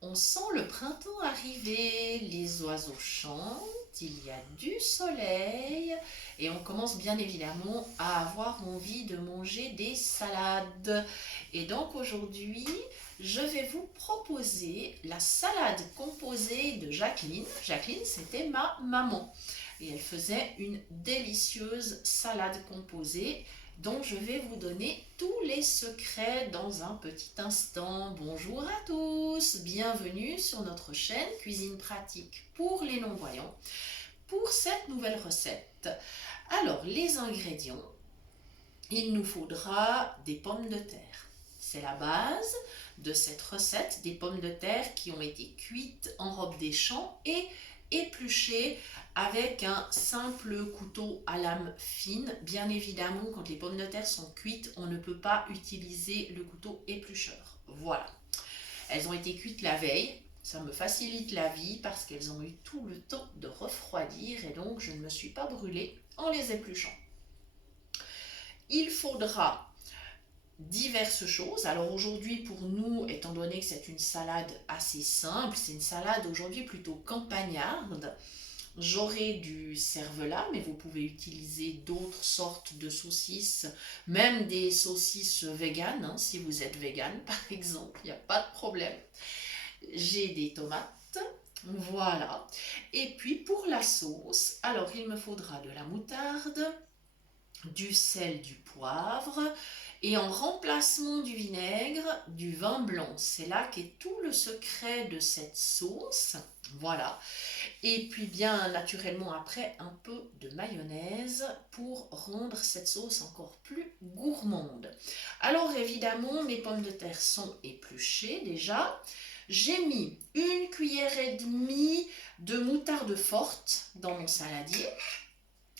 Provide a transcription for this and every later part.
On sent le printemps arriver, les oiseaux chantent, il y a du soleil et on commence bien évidemment à avoir envie de manger des salades. Et donc aujourd'hui, je vais vous proposer la salade composée de Jacqueline. Jacqueline, c'était ma maman et elle faisait une délicieuse salade composée dont je vais vous donner tous les secrets dans un petit instant. Bonjour à tous, bienvenue sur notre chaîne Cuisine pratique pour les non-voyants pour cette nouvelle recette. Alors, les ingrédients, il nous faudra des pommes de terre. C'est la base de cette recette, des pommes de terre qui ont été cuites en robe des champs et épluchées avec un simple couteau à lame fine. Bien évidemment, quand les pommes de terre sont cuites, on ne peut pas utiliser le couteau éplucheur. Voilà. Elles ont été cuites la veille. Ça me facilite la vie parce qu'elles ont eu tout le temps de refroidir et donc je ne me suis pas brûlée en les épluchant. Il faudra diverses choses. Alors aujourd'hui pour nous, étant donné que c'est une salade assez simple, c'est une salade aujourd'hui plutôt campagnarde, j'aurai du cervelas, mais vous pouvez utiliser d'autres sortes de saucisses, même des saucisses véganes, hein, si vous êtes végane par exemple, il n'y a pas de problème. J'ai des tomates, voilà. Et puis pour la sauce, alors il me faudra de la moutarde, du sel, du poivre et en remplacement du vinaigre, du vin blanc. C'est là qu'est tout le secret de cette sauce. Voilà. Et puis bien naturellement après un peu de mayonnaise pour rendre cette sauce encore plus gourmande. Alors évidemment mes pommes de terre sont épluchées déjà. J'ai mis une cuillère et demie de moutarde forte dans mon saladier.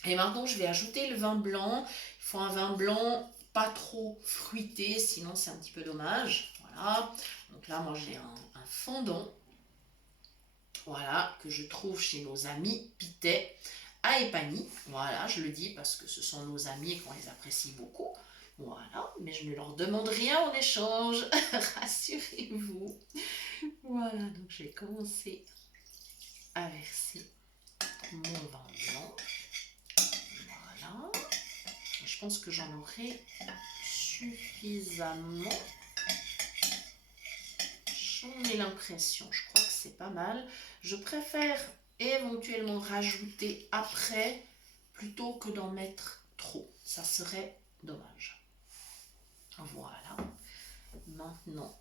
Et maintenant, je vais ajouter le vin blanc. Il faut un vin blanc pas trop fruité, sinon c'est un petit peu dommage. Voilà. Donc là, moi, j'ai un fondant. Voilà, que je trouve chez nos amis Pitet à Epagny. Voilà, je le dis parce que ce sont nos amis et qu'on les apprécie beaucoup. Voilà, mais je ne leur demande rien en échange. Rassurez-vous. Voilà, donc je vais commencer à verser mon vin blanc. Voilà. Je pense que j'en aurai suffisamment. J'en ai l'impression. Je crois que c'est pas mal. Je préfère éventuellement rajouter après plutôt que d'en mettre trop. Ça serait dommage. Voilà. Maintenant,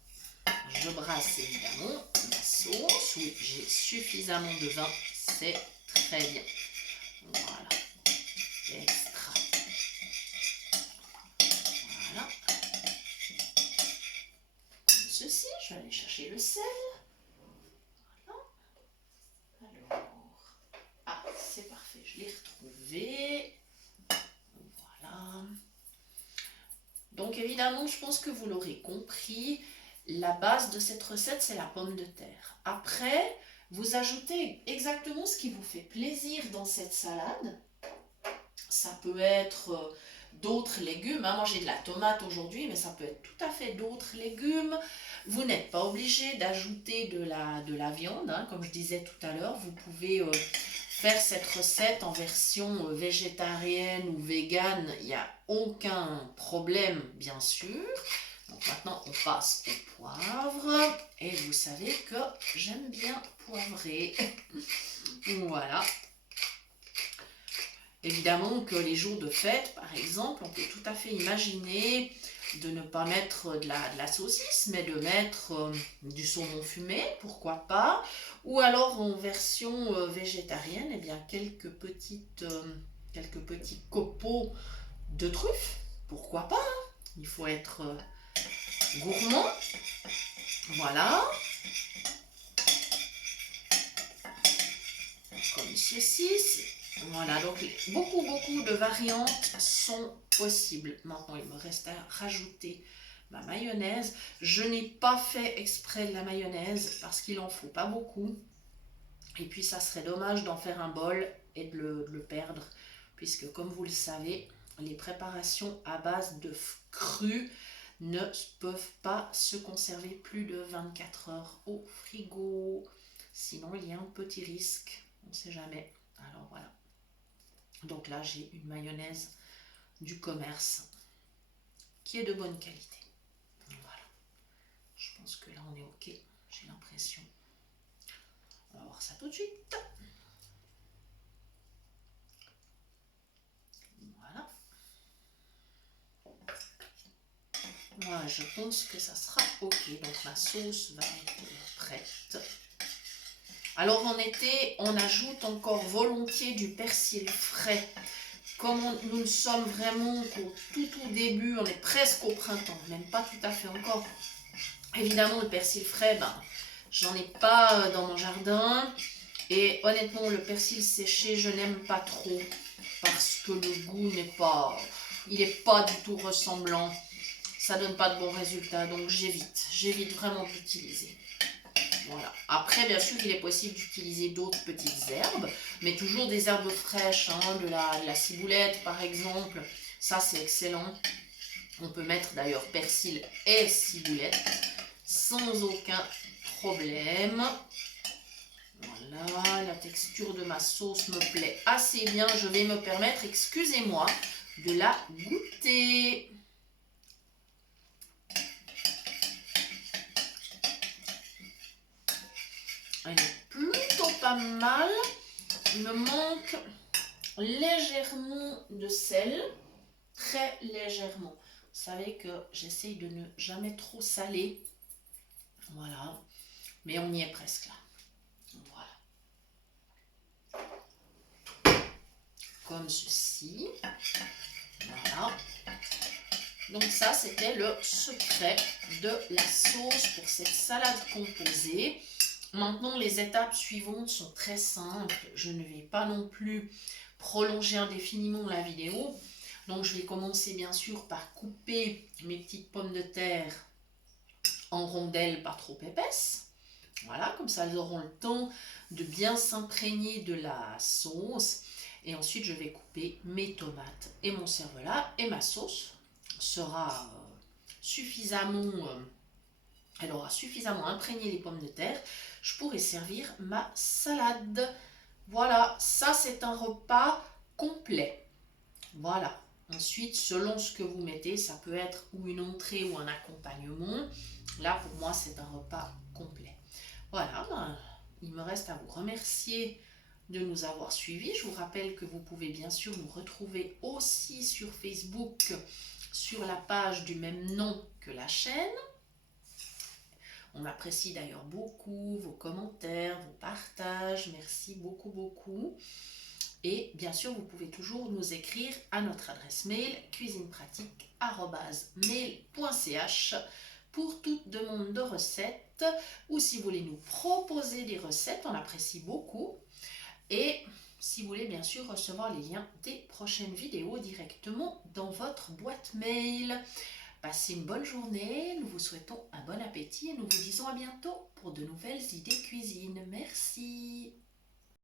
je brasse évidemment la sauce. Oui, j'ai suffisamment de vin. C'est très bien. Voilà. Extra. Voilà. Comme ceci, je vais aller chercher le sel. Voilà. Alors, ah, c'est parfait, je l'ai retrouvé. Voilà. Donc évidemment, je pense que vous l'aurez compris, la base de cette recette, c'est la pomme de terre. Après, vous ajoutez exactement ce qui vous fait plaisir dans cette salade. Ça peut être d'autres légumes. Moi, j'ai de la tomate aujourd'hui, mais ça peut être tout à fait d'autres légumes. Vous n'êtes pas obligé d'ajouter de la viande. Comme je disais tout à l'heure, vous pouvez faire cette recette en version végétarienne ou végane. Il n'y a aucun problème, bien sûr. Donc maintenant, on passe au poivre. Et vous savez que j'aime bien poivrer. Voilà. Évidemment que les jours de fête, par exemple, on peut tout à fait imaginer de ne pas mettre de la saucisse, mais de mettre du saumon fumé, pourquoi pas. Ou alors en version végétarienne, eh bien quelques petits copeaux de truffes, pourquoi pas. Il faut être gourmand. Voilà. Comme ceci. Voilà, donc beaucoup de variantes sont possibles. Maintenant, il me reste à rajouter ma mayonnaise. Je n'ai pas fait exprès de la mayonnaise parce qu'il en faut pas beaucoup. Et puis, ça serait dommage d'en faire un bol et de le perdre. Puisque, comme vous le savez, les préparations à base de cru, ne peuvent pas se conserver plus de 24 heures au frigo. Sinon, il y a un petit risque. On ne sait jamais. Alors voilà. Donc là, j'ai une mayonnaise du commerce qui est de bonne qualité. Voilà. Je pense que là, on est OK. J'ai l'impression. On va voir ça tout de suite. Voilà. Voilà, je pense que ça sera OK. Donc ma sauce va être prête. Alors en été, on ajoute encore volontiers du persil frais. Comme nous ne sommes vraiment qu'au tout début, on est presque au printemps, même pas tout à fait encore. Évidemment, le persil frais, j'en ai pas dans mon jardin. Et honnêtement, le persil séché, je n'aime pas trop parce que le goût il n'est pas du tout ressemblant. Ça donne pas de bons résultats, donc j'évite vraiment d'utiliser. Voilà. Après, bien sûr, il est possible d'utiliser d'autres petites herbes, mais toujours des herbes fraîches, hein, de la ciboulette par exemple. Ça, c'est excellent. On peut mettre d'ailleurs persil et ciboulette sans aucun problème. Voilà, la texture de ma sauce me plaît assez bien. Je vais me permettre, excusez-moi, de la goûter. Elle est plutôt pas mal. Il me manque légèrement de sel, très légèrement. Vous savez que j'essaye de ne jamais trop saler. Voilà, mais on y est presque là. Voilà. Comme ceci. Voilà. Donc ça, c'était le secret de la sauce pour cette salade composée. Maintenant, les étapes suivantes sont très simples. Je ne vais pas non plus prolonger indéfiniment la vidéo. Donc, je vais commencer bien sûr par couper mes petites pommes de terre en rondelles pas trop épaisses. Voilà, comme ça, elles auront le temps de bien s'imprégner de la sauce. Et ensuite, je vais couper mes tomates et mon cervelas. Et ma sauce sera suffisamment... elle aura suffisamment imprégné les pommes de terre. Je pourrai servir ma salade. Voilà, ça c'est un repas complet. Voilà. Ensuite, selon ce que vous mettez, ça peut être ou une entrée ou un accompagnement. Là, pour moi, c'est un repas complet. Voilà, il me reste à vous remercier de nous avoir suivis. Je vous rappelle que vous pouvez bien sûr nous retrouver aussi sur Facebook, sur la page du même nom que la chaîne. On apprécie d'ailleurs beaucoup vos commentaires, vos partages. Merci beaucoup. Et bien sûr, vous pouvez toujours nous écrire à notre adresse mail cuisinepratique@mail.ch pour toute demande de recettes ou si vous voulez nous proposer des recettes, on apprécie beaucoup. Et si vous voulez bien sûr recevoir les liens des prochaines vidéos directement dans votre boîte mail. Passez une bonne journée, nous vous souhaitons un bon appétit et nous vous disons à bientôt pour de nouvelles idées cuisine. Merci.